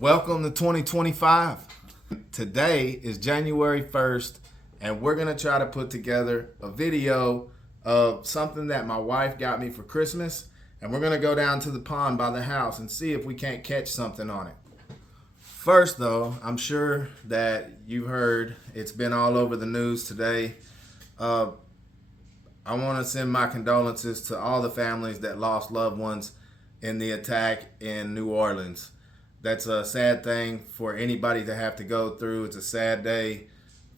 Welcome to 2025. Today is January 1st, and we're going to try to put together a video of something that my wife got me for Christmas, and we're going to go down to the pond by the house and see if we can't catch something on it. First, though, I'm sure that you've heard it's been all over the news today. I want to send my condolences to all the families that lost loved ones in the attack in New Orleans. That's a sad thing for anybody to have to go through. It's a sad day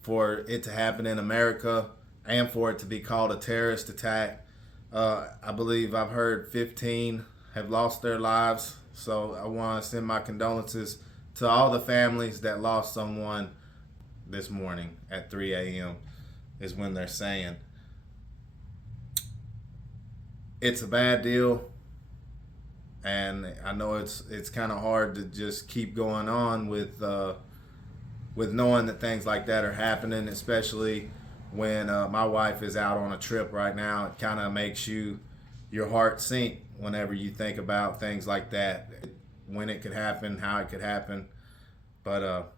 for it to happen in America and for it to be called a terrorist attack. I believe I've heard 15 have lost their lives. So I want to send my condolences to all the families that lost someone this morning at 3 a.m. is when they're saying. It's a bad deal. And I know it's kind of hard to just keep going on with knowing that things like that are happening, especially when my wife is out on a trip right now. It kind of makes your heart sink whenever you think about things like that, when it could happen, how it could happen. But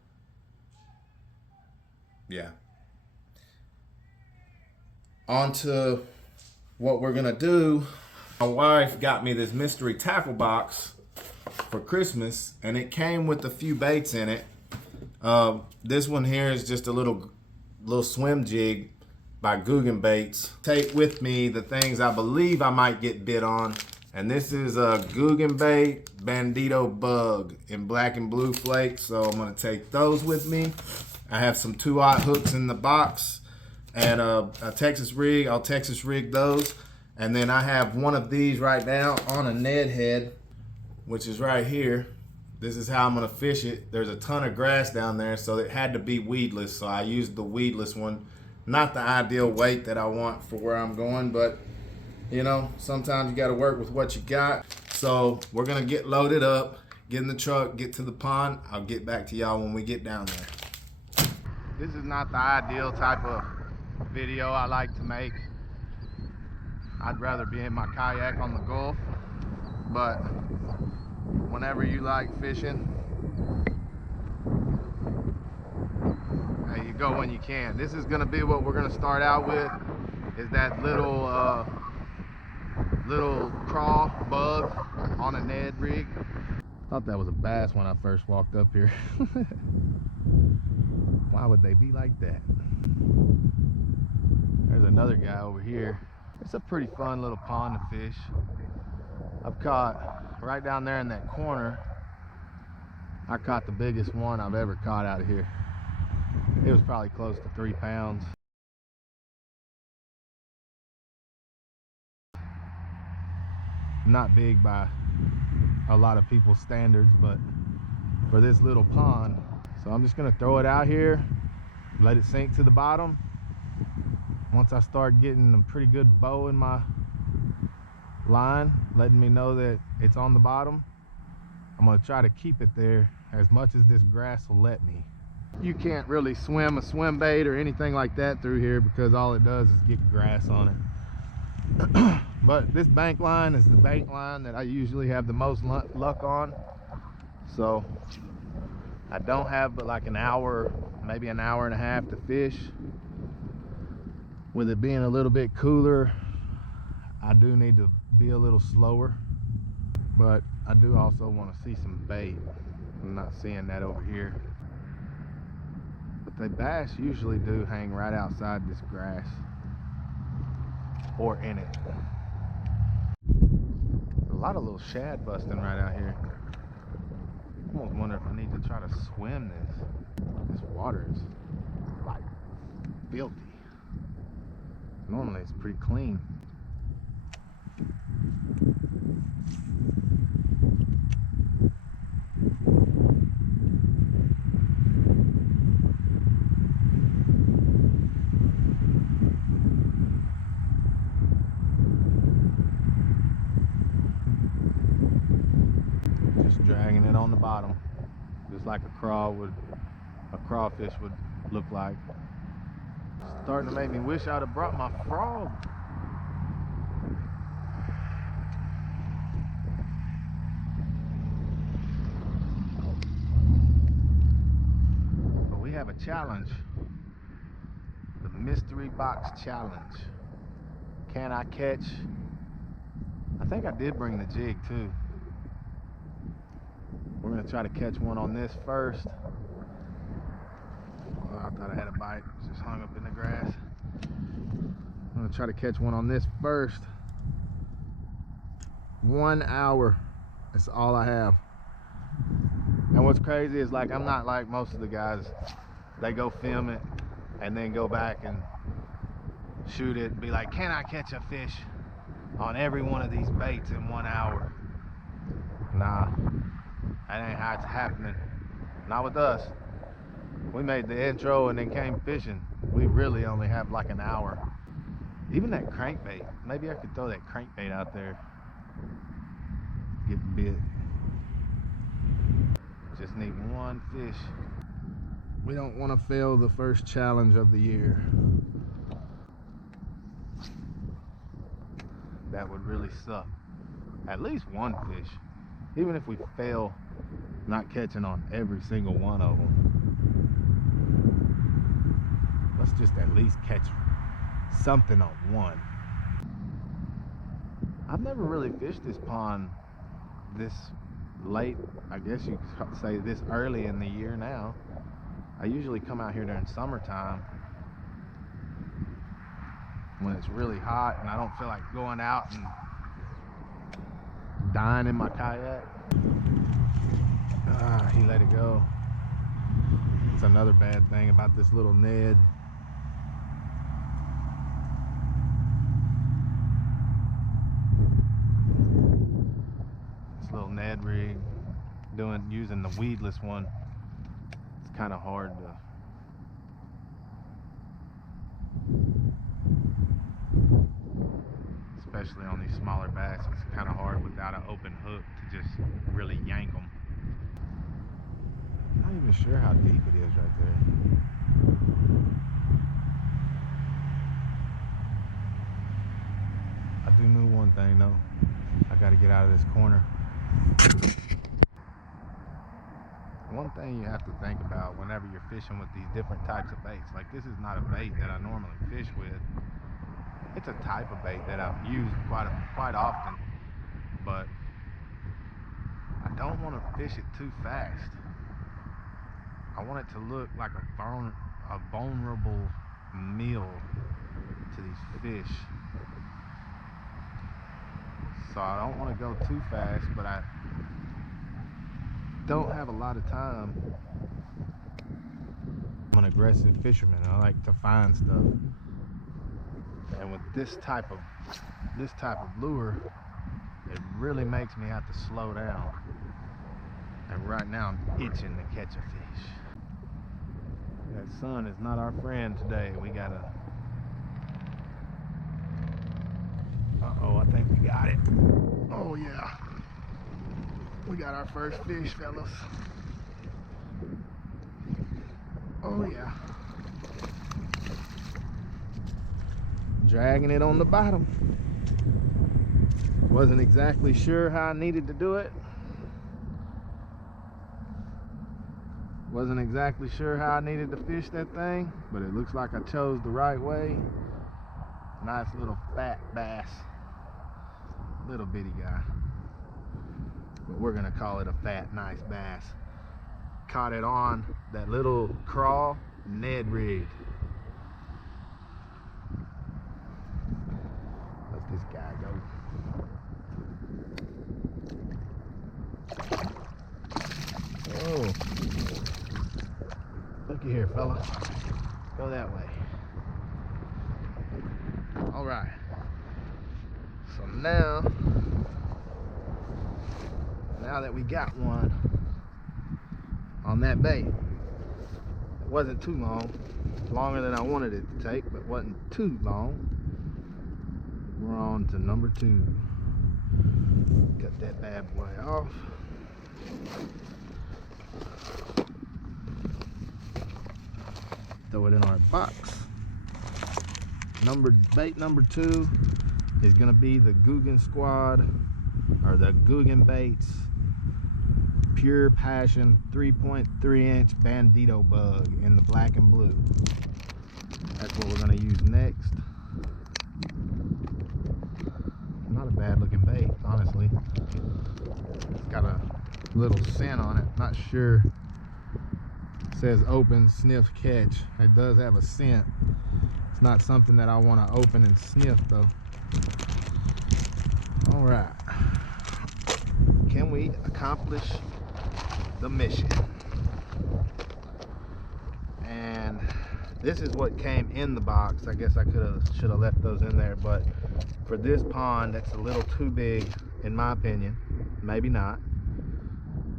yeah. On to what we're gonna do. My wife got me this mystery tackle box for Christmas, and it came with a few baits in it. This one here is just a little swim jig by Guggen Baits. Take with me the things I believe I might get bit on, and this is a Guggen Bait Bandito Bug in black and blue flakes, so I'm gonna take those with me. I have some 2-aught hooks in the box and a Texas rig. I'll Texas rig those. And then I have one of these right now on a Ned head, which is right here. This is how I'm gonna fish it. There's a ton of grass down there, so it had to be weedless. So I used the weedless one. Not the ideal weight that I want for where I'm going, but you know, sometimes you gotta work with what you got. So we're gonna get loaded up, get in the truck, get to the pond. I'll get back to y'all when we get down there. This is not the ideal type of video I like to make. I'd rather be in my kayak on the Gulf, but whenever you like fishing, you go when you can. This is gonna be what we're gonna start out with, is that little craw bug on a Ned rig. Thought that was a bass when I first walked up here. Why would they be like that? There's another guy over here. It's a pretty fun little pond to fish. I've caught right down there in that corner. I caught the biggest one I've ever caught out of here. It was probably close to 3 pounds. Not big by a lot of people's standards, but for this little pond. So I'm just gonna throw it out here, let it sink to the bottom. Once I start getting a pretty good bow in my line, letting me know that it's on the bottom, I'm gonna try to keep it there as much as this grass will let me. You can't really swim a swim bait or anything like that through here because all it does is get grass on it. But this bank line is the bank line that I usually have the most luck on. So I don't have but like an hour, maybe an hour and a half to fish. With it being a little bit cooler, I do need to be a little slower, but I do also want to see some bait. I'm not seeing that over here. But the bass usually do hang right outside this grass or in it. A lot of little shad busting right out here. I almost wonder if I need to try to swim this. This water is like filthy. Normally it's pretty clean. Just dragging it on the bottom, just like a crawfish would look like. Starting to make me wish I'd have brought my frog. have a challenge. The mystery box challenge. Can I catch? I think I did bring the jig too. We're gonna try to catch one on this first. Oh, I thought I had a bite, it's just hung up in the grass. I'm gonna try to catch one on this first. 1 hour, that's all I have. And what's crazy is, like, I'm not like most of the guys. They go film it and then go back and shoot it and be like, can I catch a fish on every one of these baits in 1 hour? Nah, that ain't how it's happening. Not with us. We made the intro and then came fishing. We really only have like an hour. Even that crankbait, maybe I could throw that crankbait out there, get bit. Just need one fish. We don't want to fail the first challenge of the year. That would really suck. At least one fish. Even if we fail not catching on every single one of them, let's just at least catch something on one. I've never really fished this pond this late, I guess you could say this early in the year now. I usually come out here during summertime when it's really hot and I don't feel like going out and dying in my kayak. Ah, he let it go. It's another bad thing about this little Ned. This little Ned rig, using the weedless one, it's kind of hard to especially on these smaller bass. It's kind of hard without an open hook to just really yank them. I'm not even sure how deep it is right there. I do know one thing though. I got to get out of this corner. One thing you have to think about whenever you're fishing with these different types of baits, like this is not a bait that I normally fish with. It's a type of bait that I've used quite often, but I don't want to fish it too fast. I want it to look like a vulnerable meal to these fish. So I don't want to go too fast, but I don't have a lot of time. I'm an aggressive fisherman. I like to find stuff. And with this type of lure, it really makes me have to slow down. And right now I'm itching to catch a fish. That sun is not our friend today. We gotta. Uh-oh, I think we got it. Oh yeah. We got our first fish, fellas. Oh yeah. Dragging it on the bottom. Wasn't exactly sure how I needed to do it. Wasn't exactly sure how I needed to fish that thing, but it looks like I chose the right way. Nice little fat bass. Little bitty guy. But we're gonna call it a fat, nice bass. Caught it on that little crawl Ned rig. Let this guy go. Oh, looky here, fella. Go that way. All right. So now that we got one on that bait, it wasn't too long, longer than I wanted it to take, but wasn't too long. We're on to number 2. Cut that bad boy off. Throw it in our box. Bait number 2 is gonna be the Googan Squad, or the Googan Baits Pure Passion 3.3 inch Bandito bug in the black and blue. That's what we're gonna use next. Not a bad looking bait, honestly. It's got a little scent on it. Not sure. It says open, sniff, catch. It does have a scent. It's not something that I want to open and sniff though. All right. Can we accomplish the mission? And this is what came in the box. I guess I should have left those in there, but for this pond, that's a little too big in my opinion. Maybe not,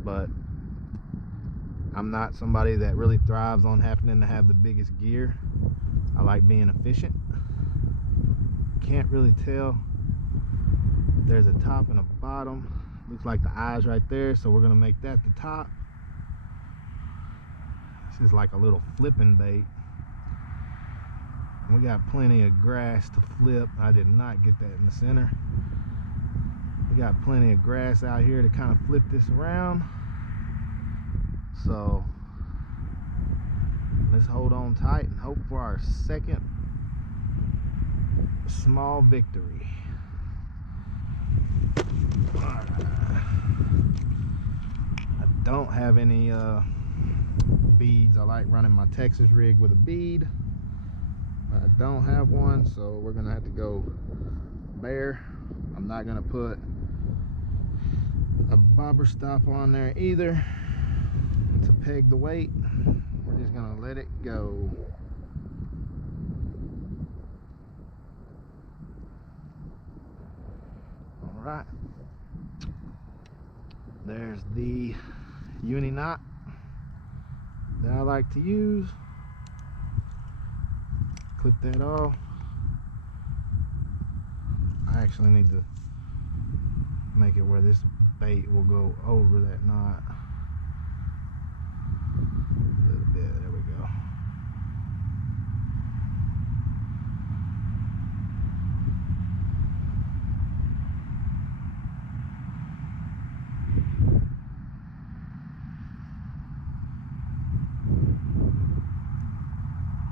but I'm not somebody that really thrives on happening to have the biggest gear. I like being efficient. Can't really tell. There's a top and a bottom. Looks like the eyes right there, so we're gonna make that the top. This is like a little flipping bait. We got plenty of grass to flip. I did not get that in the center. We got plenty of grass out here to kind of flip this around. So let's hold on tight and hope for our second small victory. Alright. I don't have any beads. I like running my Texas rig with a bead. I don't have one, so we're gonna have to go bare. I'm not gonna put a bobber stop on there either to peg the weight. We're just gonna let it go. All right, there's the uni knot that I like to use. Clip that off. I actually need to make it where this bait will go over that knot a little bit. There we go.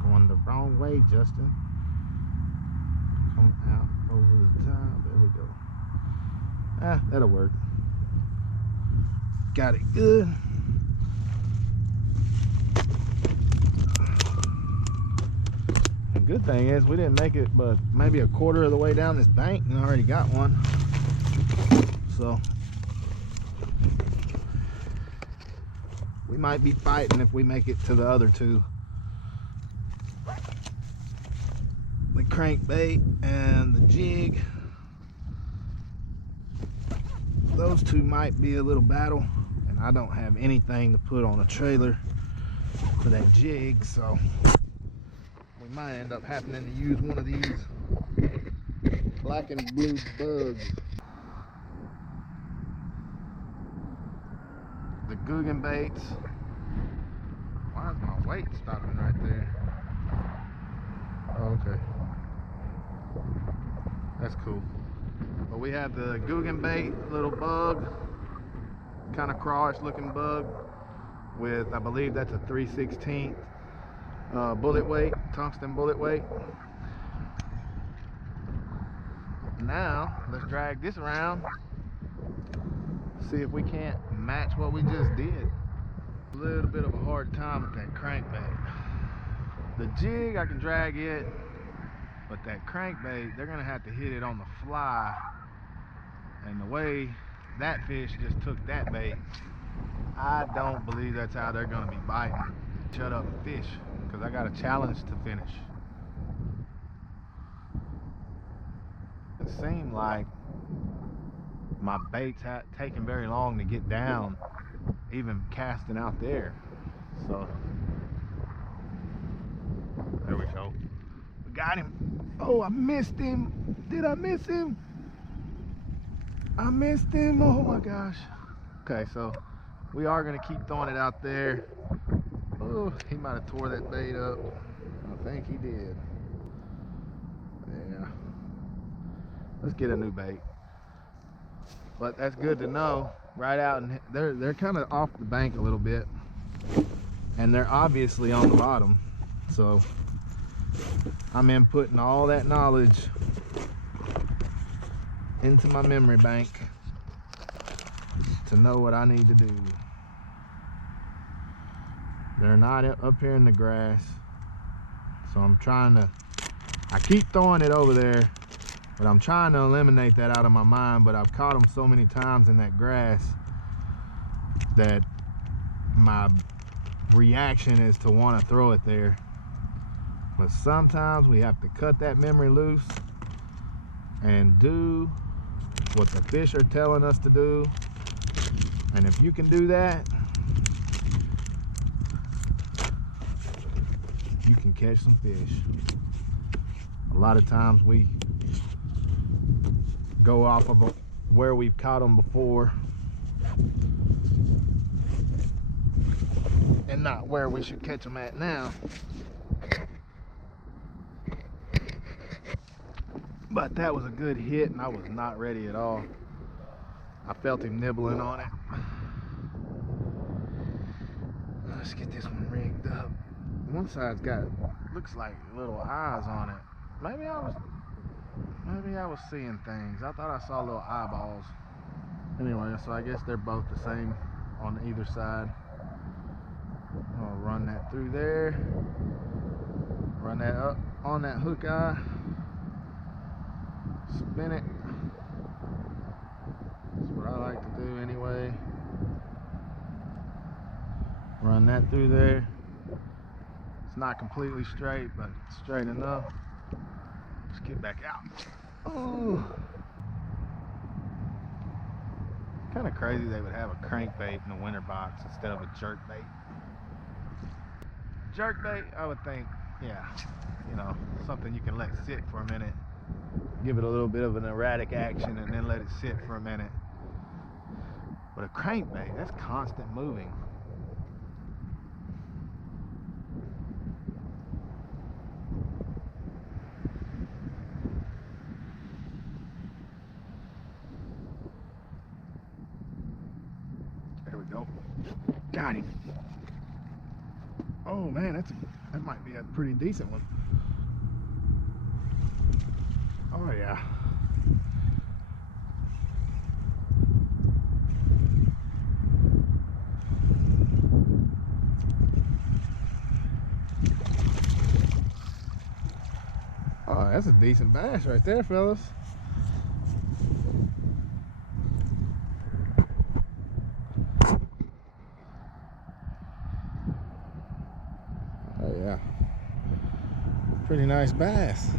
Going the wrong way, Justin. Come out over the top. There we go. That'll work. Got it good. The good thing is we didn't make it but maybe a quarter of the way down this bank and already got one. So we might be fighting if we make it to the other two. The crankbait and the jig. Those two might be a little battle, and I don't have anything to put on a trailer for that jig, so we might end up having to use one of these black and blue bugs. The Googan baits. Why is my weight stopping right there? Oh, okay. That's cool. But we have the Googan bait, little bug, kind of crawish looking bug with, I believe that's a 3/16 bullet weight, tungsten bullet weight. Now let's drag this around, see if we can't match what we just did. A little bit of a hard time with that crankbait. The jig, I can drag it, but that crankbait, they're gonna have to hit it on the fly. And the way that fish just took that bait, I don't believe that's how they're gonna be biting. Shut up and fish, because I got a challenge to finish. It seemed like my baits had taken very long to get down, even casting out there. So there we go. We got him. Oh, I missed him. Did I miss him? I missed him. Oh my gosh. Okay, so we are gonna keep throwing it out there. Oh, he might have tore that bait up. I think he did. Yeah. Let's get a new bait. But that's good to know. right out, and they're kind of off the bank a little bit, and they're obviously on the bottom. So I'm inputting all that knowledge into my memory bank to know what I need to do. They're not up here in the grass, so I keep throwing it over there, but I'm trying to eliminate that out of my mind. But I've caught them so many times in that grass that my reaction is to want to throw it there. But sometimes we have to cut that memory loose and do what the fish are telling us to do. And if you can do that, you can catch some fish. A lot of times we go off of where we've caught them before and not where we should catch them at now. But that was a good hit, and I was not ready at all. I felt him nibbling on it. Let's get this one rigged up. One side's got, looks like little eyes on it. Maybe I was seeing things. I thought I saw little eyeballs. Anyway, so I guess they're both the same on either side. I'll run that through there. Run that up on that hook eye. Spin it. That's what I like to do anyway. Run that through there. It's not completely straight, but straight enough. Let's get back out. Oh, kind of crazy they would have a crankbait in a winter box instead of a jerkbait. Jerkbait, I would think, yeah, you know, something you can let sit for a minute, give it a little bit of an erratic action, and then let it sit for a minute. But a crankbait, that's constant moving. There we go. Got him. Oh man, that might be a pretty decent one. Oh yeah. Oh, that's a decent bass right there, fellas. Oh yeah. Pretty nice bass.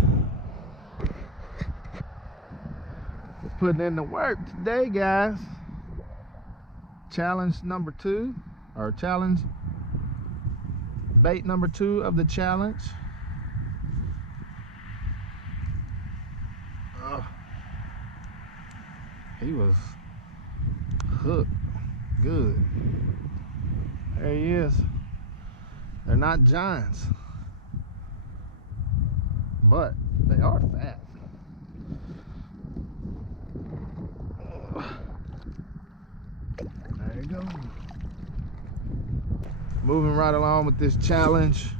We're putting in the work today, guys. Challenge number 2, or challenge bait number 2 of the challenge. He was hooked good. There he is. They're not giants, but they are fat. There you go. Moving right along with this challenge.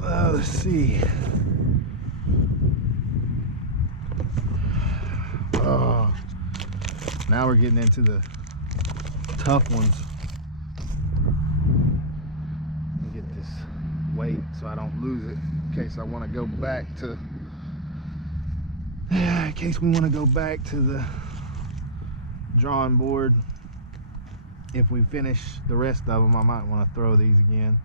Let's see. Now we're getting into the tough ones. Let me get this weight so I don't lose it in case I want to go back to, in case we want to go back to the drawing board. If we finish the rest of them, I might want to throw these again.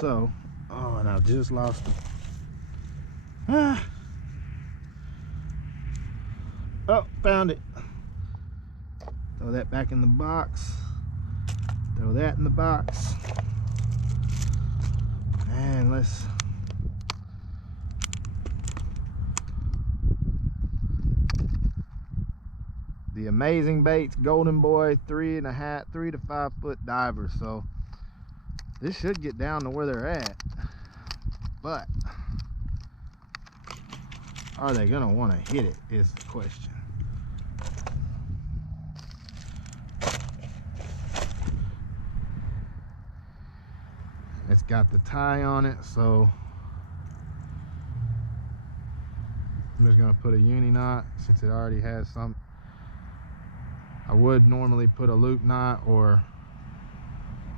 So, oh, and I just lost them. Oh, found it. Throw that back in the box. Throw that in the box. And let's the Amazing Baits Golden Boy 3 to 5 foot diver. So this should get down to where they're at, but are they gonna want to hit it is the question. It's got the tie on it, so I'm just gonna put a uni knot since it already has some. I would normally put a loop knot or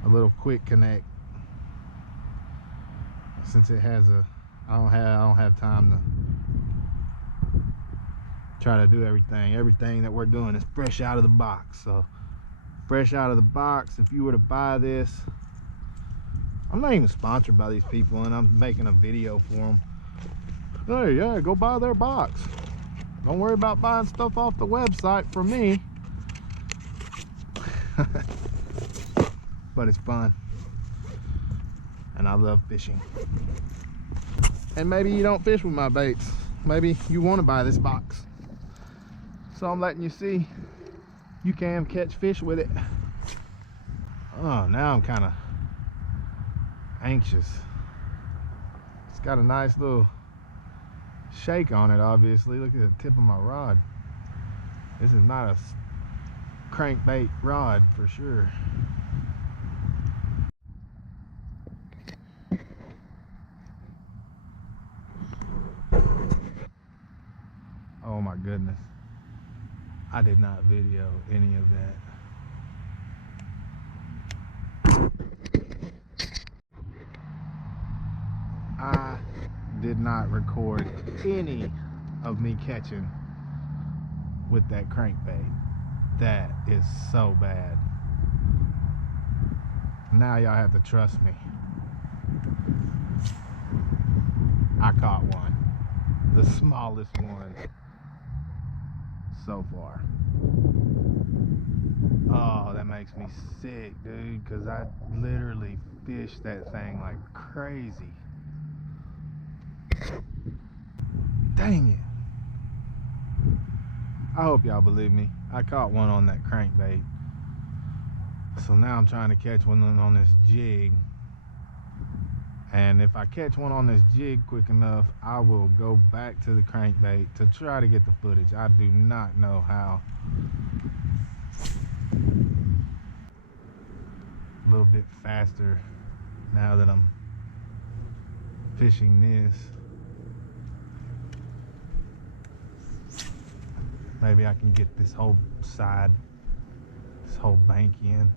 a little quick connect. Since it has a, I don't have time to try to do everything. Everything that we're doing is fresh out of the box. So fresh out of the box. If you were to buy this, I'm not even sponsored by these people, and I'm making a video for them. Hey, yeah, go buy their box. Don't worry about buying stuff off the website for me. But it's fun, and I love fishing. And maybe you don't fish with my baits. Maybe you want to buy this box. So I'm letting you see you can catch fish with it. Oh, now I'm kind of anxious. It's got a nice little shake on it, obviously. Look at the tip of my rod. This is not a crankbait rod for sure. Oh my goodness. I did not video any of that. I did not record any of me catching with that crankbait. That is so bad. Now y'all have to trust me. I caught one. The smallest one so far. Oh, that makes me sick, dude, because I literally fished that thing like crazy. Dang it. I hope y'all believe me. I caught one on that crankbait. So now I'm trying to catch one on this jig. And if I catch one on this jig quick enough, I will go back to the crankbait to try to get the footage. I do not know how. A little bit faster now that I'm fishing this. Maybe I can get this whole side, this whole bank in.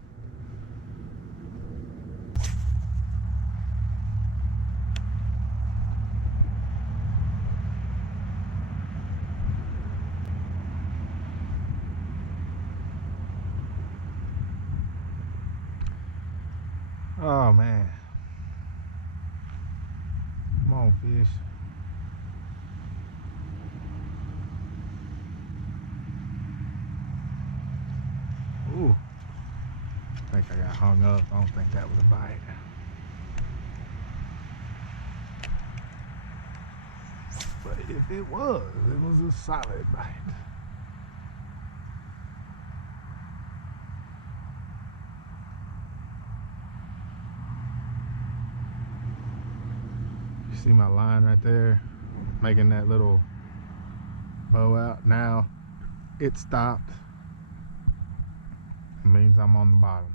Oh man. Come on, fish. Ooh. I think I got hung up. I don't think that was a bite. But if it was a solid bite. You see my line right there? Making that little bow out. Now it stopped. It means I'm on the bottom.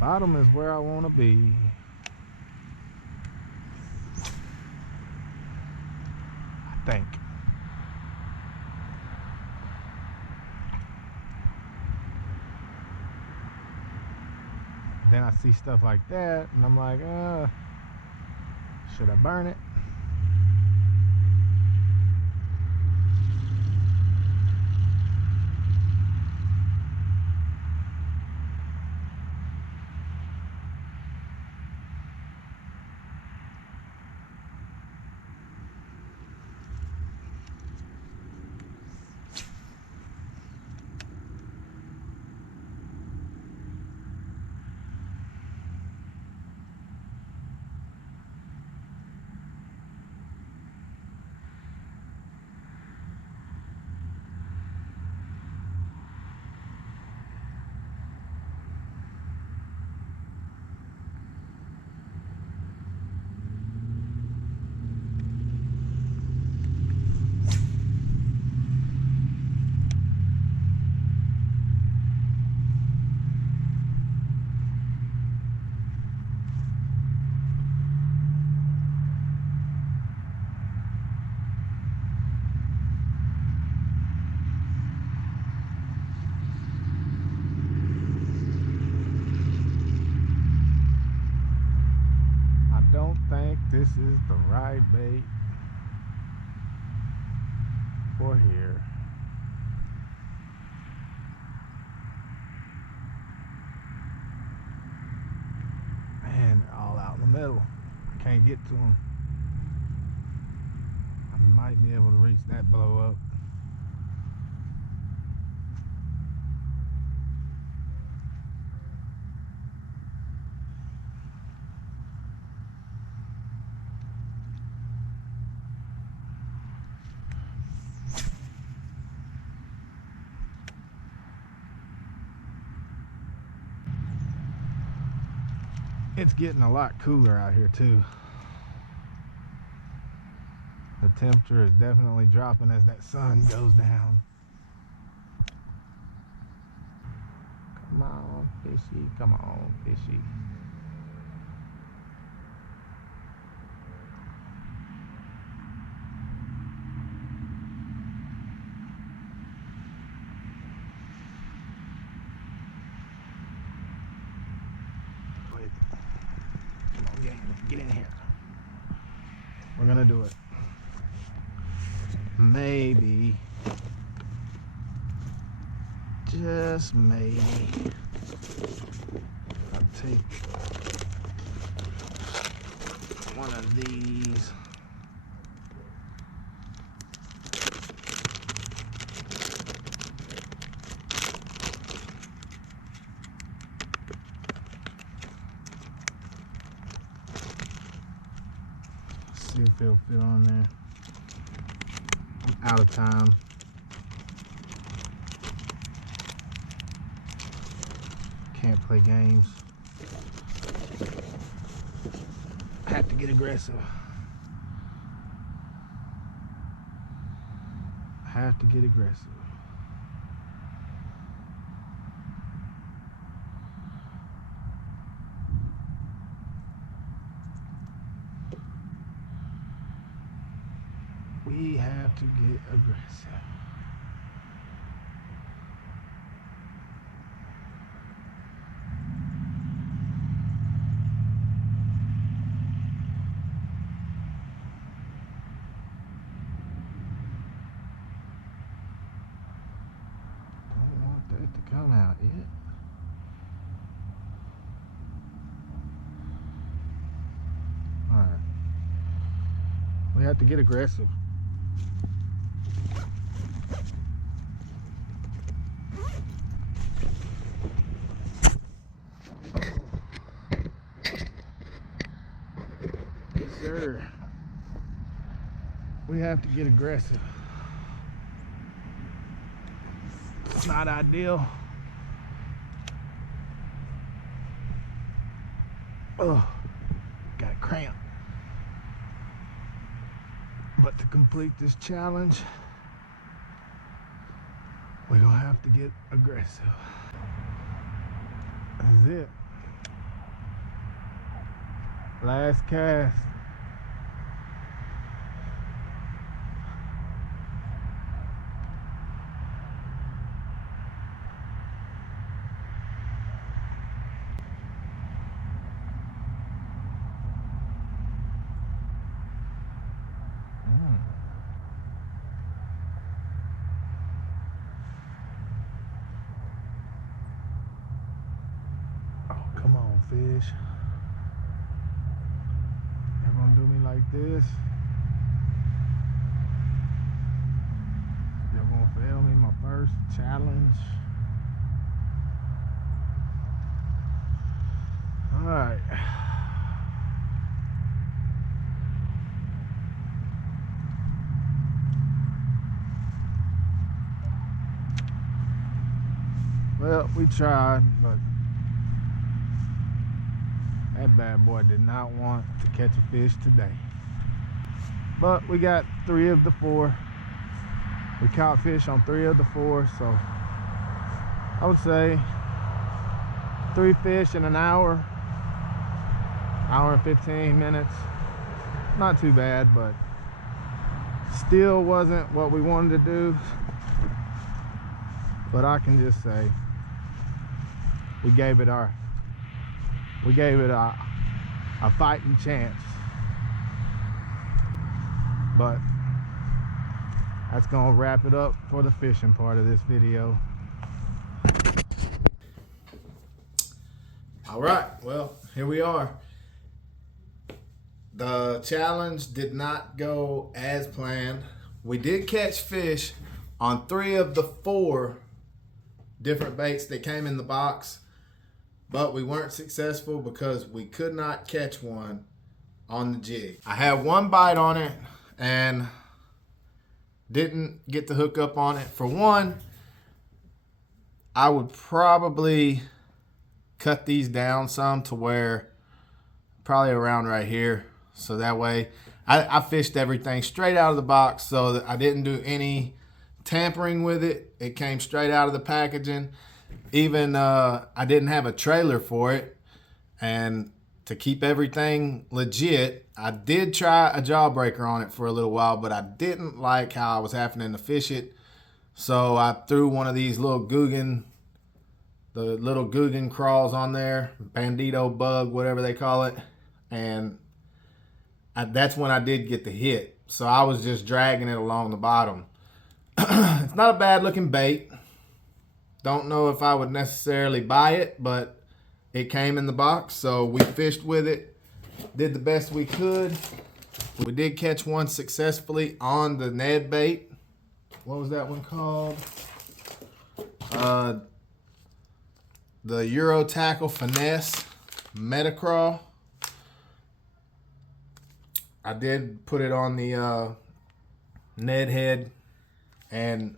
Bottom is where I want to be. I think. Then I see stuff like that and I'm like, should I burn it? this is the right bait for here. Man, they're all out in the middle. I can't get to them. I might be able to reach that blow up. It's getting a lot cooler out here too. The temperature is definitely dropping as that sun goes down. Come on, fishy. Come on, fishy. Come on, get in here. We're gonna do it. Maybe, just maybe, I'll take one of these. See if it'll fit on there. I'm out of time. Can't play games. I have to get aggressive. I have to get aggressive. We have to get aggressive. Don't want that to come out yet. All right. We have to get aggressive. Sure. We have to get aggressive. It's not ideal. Oh, got a cramp. But to complete this challenge, we're gonna have to get aggressive. That's it. Last cast. Come on, fish. You're gonna do me like this? You're gonna fail me my first challenge? All right. Well, we tried, but that bad boy did not want to catch a fish today. But we got 3 of the 4. We caught fish on 3 of the 4, so I would say 3 fish in an hour and 15 minutes. Not too bad, but still wasn't what we wanted to do. But I can just say we gave it a fighting chance. But that's gonna wrap it up for the fishing part of this video. All right, well, here we are. The challenge did not go as planned. We did catch fish on 3 of the 4 different baits that came in the box, but we weren't successful because we could not catch one on the jig. I had 1 bite on it and didn't get to hook up on it. For one, I would probably cut these down some to where probably around right here, so that way I fished everything straight out of the box, so that I didn't do any tampering with it. It came straight out of the packaging. Even I didn't have a trailer for it, and to keep everything legit, I did try a jawbreaker on it for a little while, but I didn't like how I was having to fish it, so I threw one of these little Guggen, the little Guggen crawls on there, Bandito bug, whatever they call it, and that's when I did get the hit. So I was just dragging it along the bottom. It's not a bad looking bait. Don't know if I would necessarily buy it, but it came in the box, so we fished with it, did the best we could. We did catch one successfully on the Ned bait. What was that one called? The Euro Tackle Finesse Metacraw. I did put it on the Ned head and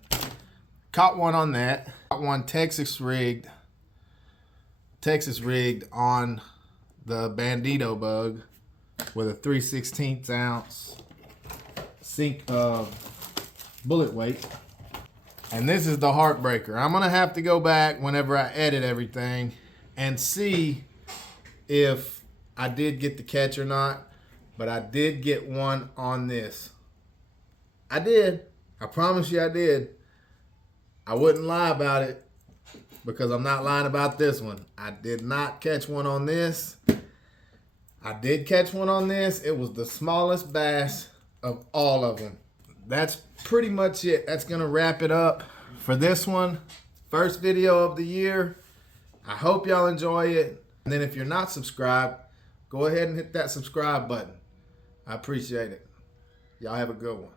caught one on that. Caught one Texas rigged on the Bandito bug with a 3/16 ounce sink bullet weight. And this is the heartbreaker. I'm gonna have to go back whenever I edit everything and see if I did get the catch or not. But I did get one on this. I did. I promise you I did. I wouldn't lie about it because I'm not lying about this one. I did not catch one on this. I did catch one on this. It was the smallest bass of all of them. That's pretty much it. That's gonna wrap it up for this one. First video of the year. I hope y'all enjoy it. And then if you're not subscribed, go ahead and hit that subscribe button. I appreciate it. Y'all have a good one.